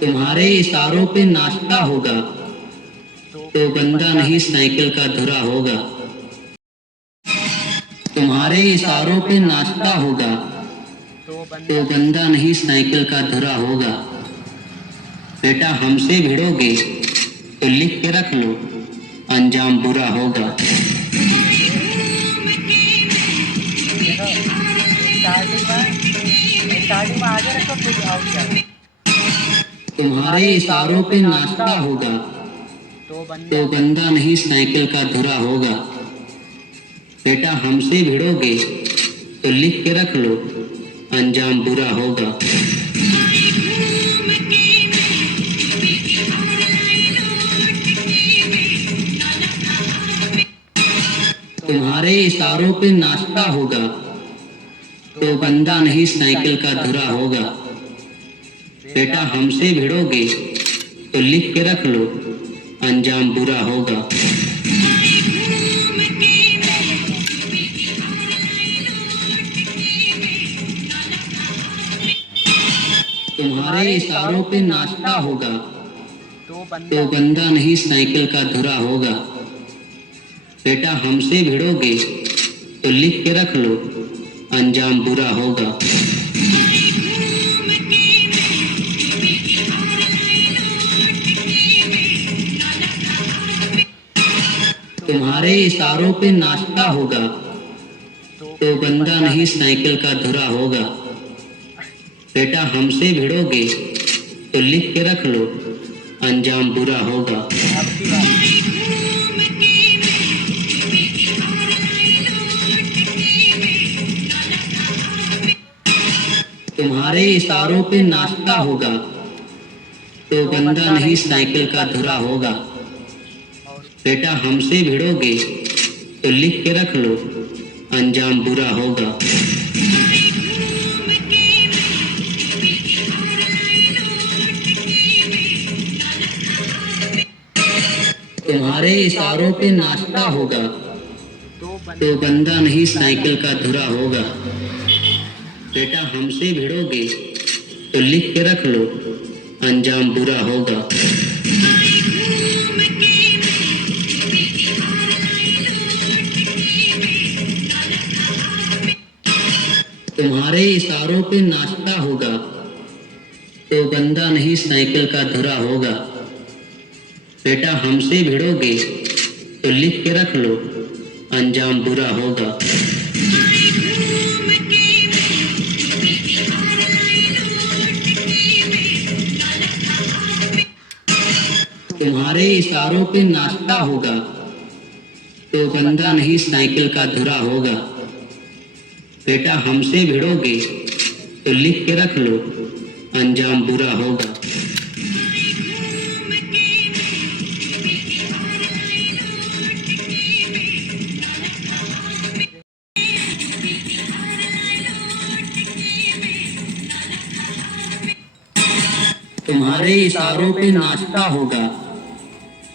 तुम्हारे इशारों पे नाचता होगा तो बंदा नहीं साइकिल का धुरा होगा। तुम्हारे इशारों पे नाचता होगा तो बंदा नहीं साइकिल का धुरा होगा। बेटा हमसे भिड़ोगे तो लिख के रख लो, अंजाम बुरा होगा। स्टार्टिंग में आगे रखो फिर आउट जाओ। तुम्हारे इशारों पे नाचता होगा तो बंदा नहीं साइकिल का धुरा होगा। बेटा हमसे भिड़ोगे तो लिख के रख लो, अंजाम बुरा होगा। तुम्हारे इशारों पे नाचता होगा तो बंदा नहीं साइकिल का धुरा होगा। बेटा हमसे भिड़ोगे तो लिख के रख लो, अंजाम बुरा होगा। तुम्हारे इशारों पे नाचता होगा तो बंदा नहीं साइकिल का धुरा होगा। बेटा हमसे भिड़ोगे तो लिख के रख लो, अंजाम बुरा होगा। तुम्हारे इशारों पे नाचता होगा तो बंदा नहीं साइकिल का धुरा होगा। बेटा हमसे भिड़ोगे तो लिख के रख लो, अंजाम बुरा होगा। तुम्हारे इशारों पे नाचता होगा तो बंदा नहीं साइकिल का धुरा होगा। बेटा हमसे भिड़ोगे तो लिख के रख लो, अंजाम बुरा होगा। तुम्हारे इशारों पे नाचता होगा तो बंदा नहीं साइकिल का धुरा होगा। बेटा हमसे भिड़ोगे तो लिख के रख लो, अंजाम बुरा होगा। तुम्हारे इशारों पे नाचता होगा तो बंदा नहीं साइकिल का धुरा होगा। बेटा हमसे भिड़ोगे तो लिख के रख लो, अंजाम बुरा होगा। तुम्हारे इशारों पे नाचता होगा तो बंदा नहीं साइकिल का धुरा होगा। बेटा हमसे भिड़ोगे तो लिख के रख लो, अंजाम बुरा होगा। तुम्हारे इशारों पे नाचता होगा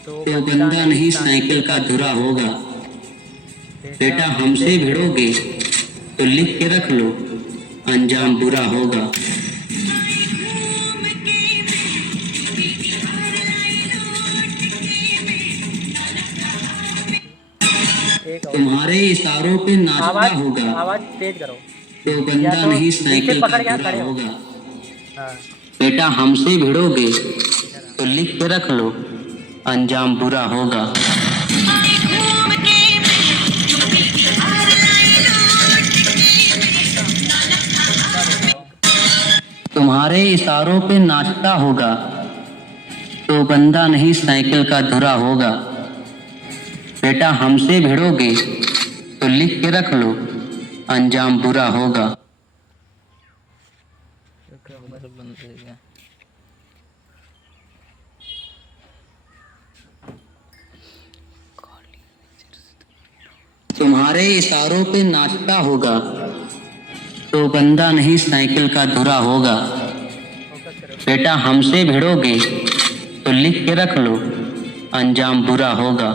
तो बंदा नहीं साइकिल का धुरा होगा। बेटा हमसे भिड़ोगे तो लिख के रख लो, अंजाम बुरा होगा। तुम्हारे इशारों पे नाचता होगा आवाज तेज करो तो बंदा नहीं साइकिल का धुरा होगा। बेटा हमसे भिड़ोगे तो लिख के रख लो, अंजाम बुरा होगा। तुम्हारे इशारों पे नाचता होगा तो बंदा नहीं साइकिल का धुरा होगा। बेटा हमसे भिड़ोगे तो लिख के रख लो, अंजाम बुरा होगा। तुम्हारे इशारों पे नाचता होगा तो बंदा नहीं साइकिल का धुरा होगा। बेटा हमसे भिड़ोगे तो लिख के रख लो, अंजाम बुरा होगा।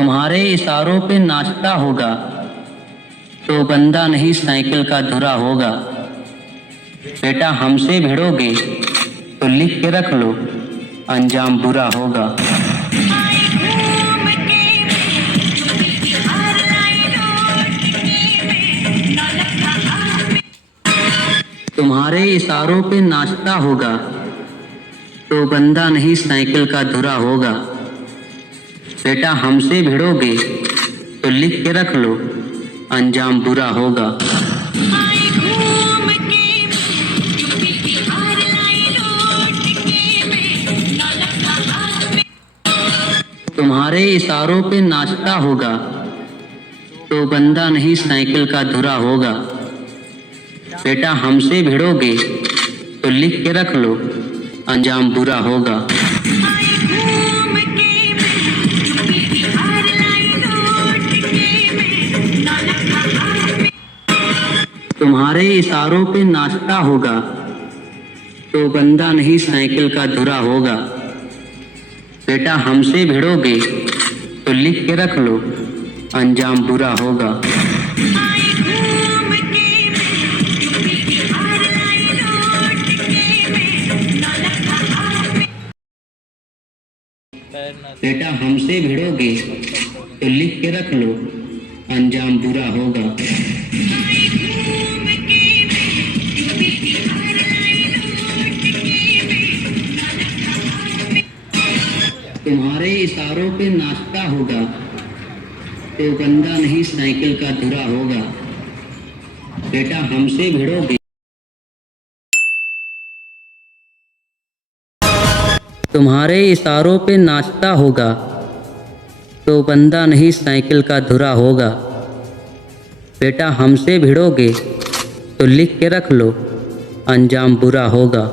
तुम्हारे इशारों पे नाचता होगा तो बंदा नहीं साइकिल का धुरा होगा। बेटा हमसे भिड़ोगे तो लिख के रख लो, अंजाम बुरा होगा। तुम्हारे इशारों पे नाचता होगा तो बंदा नहीं साइकिल का धुरा होगा। बेटा हमसे भिड़ोगे तो लिख के रख लो, अंजाम बुरा होगा। तुम्हारे इशारों पे नाचता होगा तो बंदा नहीं साइकिल का धुरा होगा। बेटा हमसे भिड़ोगे तो लिख के रख लो, अंजाम बुरा होगा। तुम्हारे इशारों पे नाचता होगा तो बंदा नहीं साइकिल का धुरा होगा। बेटा हमसे भिड़ोगे तो लिख के रख लो, अंजाम बुरा होगा। बेटा हमसे भिड़ोगे तो लिख के रख लो, अंजाम बुरा होगा। तुम्हारे इशारों पे नाचता होगा तो बंदा नहीं साइकिल का धुरा होगा। बेटा हमसे भिड़ोगे। तुम्हारे इशारों पे नाचता होगा तो बंदा नहीं साइकिल का धुरा होगा। बेटा हमसे भिड़ोगे तो लिख के रख लो, अंजाम बुरा होगा।